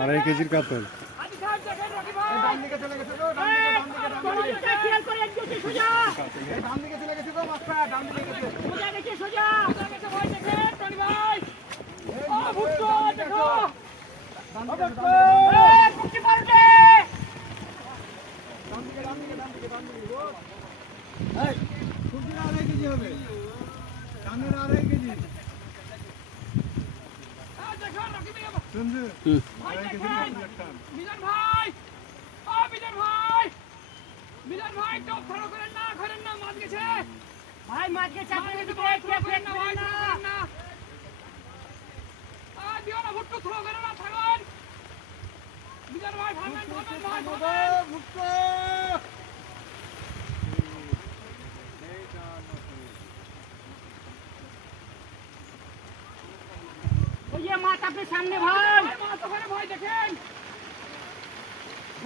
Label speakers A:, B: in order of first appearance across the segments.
A: আড়াই কেজির কাতল।
B: আড়াই কেজি হবে। ধানের আড়াই কেজি।
C: দেখো রকি ভাই ভাই
B: আড়াই কেজি
C: দেখেন
B: একটা।
C: মিলন ভাই! ও ভাই! মিলন ভাই টপ না করেন না মাছ গেছে। আপনাকে তো ভাই থ্রো করেন না ভাই করেন না। আ দিও না ভুট্টো থ্রো করেন না থাকুন মিলন ভাই ভাঙেন ভাঙেন ভাই ভাঙেন।
B: ভুট্টো।
C: ওই মাছ আপনার সামনে ভাই মাছ ওখানে ভাই দেখেন
B: ভুট্টো গেছে গো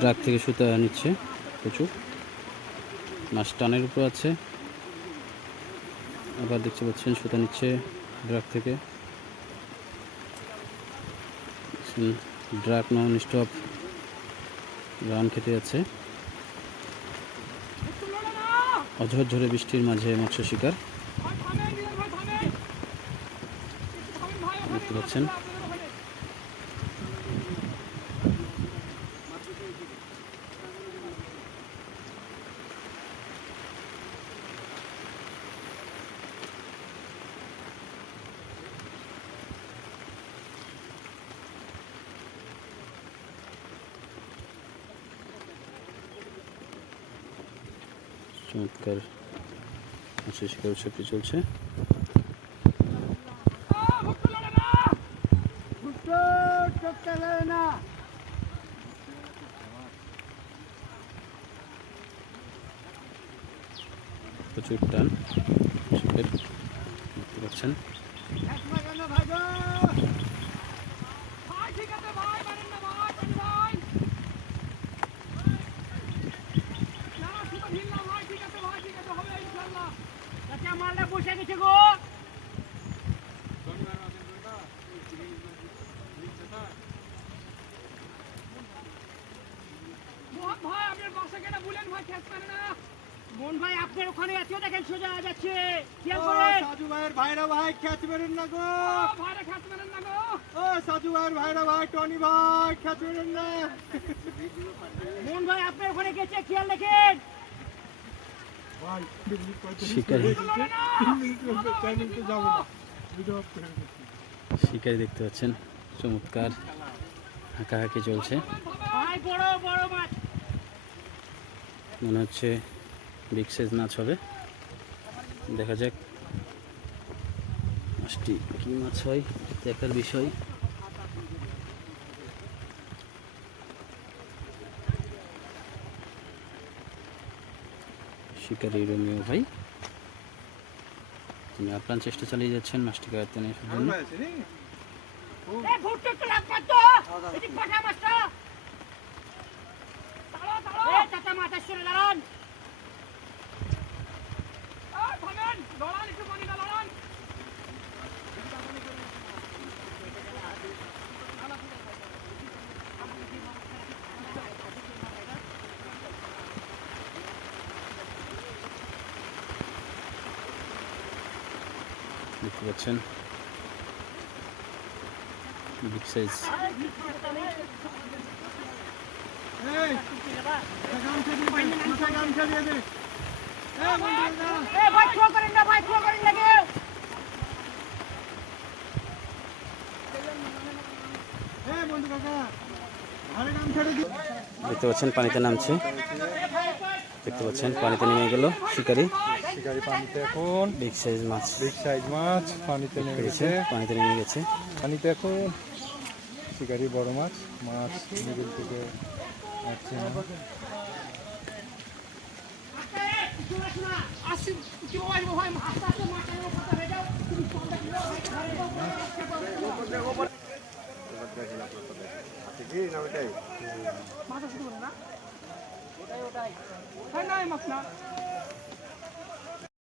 D: ড্রাগ থেকে সুতা নিচ্ছে প্রচুর। মাছ টানের উপর আছে। আবার দেখতে পাচ্ছেন, সুতা নিচ্ছে ড্রাগ থেকে। ড্রাগ নন স্টপ রান খেতে যাচ্ছে।
C: ভুট্টো লড়ে
D: অঝর ঝরে বৃষ্টির মাঝে মৎস্য শিকার।
C: দেখতে থামেন দিলেন ভাই থামেন একটু থামেন ভাই ওখানে
D: দেখতে পাচ্ছেন।
C: আপনাদের ওখানে।
D: চমৎকার শিকার উৎসবটি চলছে। প্রচুর টান দেখতে পাচ্ছেন
B: এক লাগানো ভাই গো
C: ভাই ঠিক আছে ভাই মারেন না ভাই টনি ভাই না না শুধু ভিড় না ভাই ঠিক আছে ভাই ঠিক আছে হবে ইনশাআল্লাহ চাচা মালটা বসে গেছে গো মোহন ভাই আপনার বাসা কেন বলেন ভাই খেত পারে না। মোহন ভাই আপনার ওখানে এত দেখেন সোজা যাচ্ছে। খেয়াল
B: ও সাজু ভাইয়ের ভাইরা ভাই খেতে পারেন না গো।
C: ভাইরা খেত পারেন না গো।
B: ও সাজু ভাইয়ের ভাইরা ভাই টনি ভাই খেতে পারেন না।
C: মোহন ভাই আপনার ওখানে গেছে খেয়াল দেখেন।
B: ভাই
D: শিকারি। শিকারি দেখতে পাচ্ছেন চমৎকার হাঁকাহাঁকি চলছে।
C: ভাই বড় বড় মাছ।
D: মনে হচ্ছে বিগ সাইজ মাছ হবে। দেখা যাক। মাছটি কী মাছ হয় দেখার বিষয়। শিকারি রমিও ভাই তিনি আপ্রাণ চেষ্টা চালিয়ে যাচ্ছেন মাছটিকে আয়ত্তে নিয়ে
C: করেন না কেউ
B: এই বন্ধু কাকা আরে গামছাটা দিয়ে
D: দেখতে পাচ্ছেন পানিতে নামছে। দেখতে পাচ্ছেন পানিতে নেমে গেল শিকারি।
A: শিকারি পানিতে এখন।
D: বিগ সাইজ মাছ।
A: বিগ সাইজ মাছ পানিতে নেমে
D: পেয়েছে
A: গেছে।
D: পানিতে নেমে গেছে।
A: পানিতে এখন
B: শিকারি বড় মাছ মাছ মিডিল থেকে আসছে না।
A: আসি কি ভাই ভাই আস্তে আস্তে মাছ আনো কথা হয়ে যাও তুমি চলতে দিও ভাই ওটাই ওটাই মাথা শুধু না। ওটাই ওটাই। ওটাই নাই মাছ না।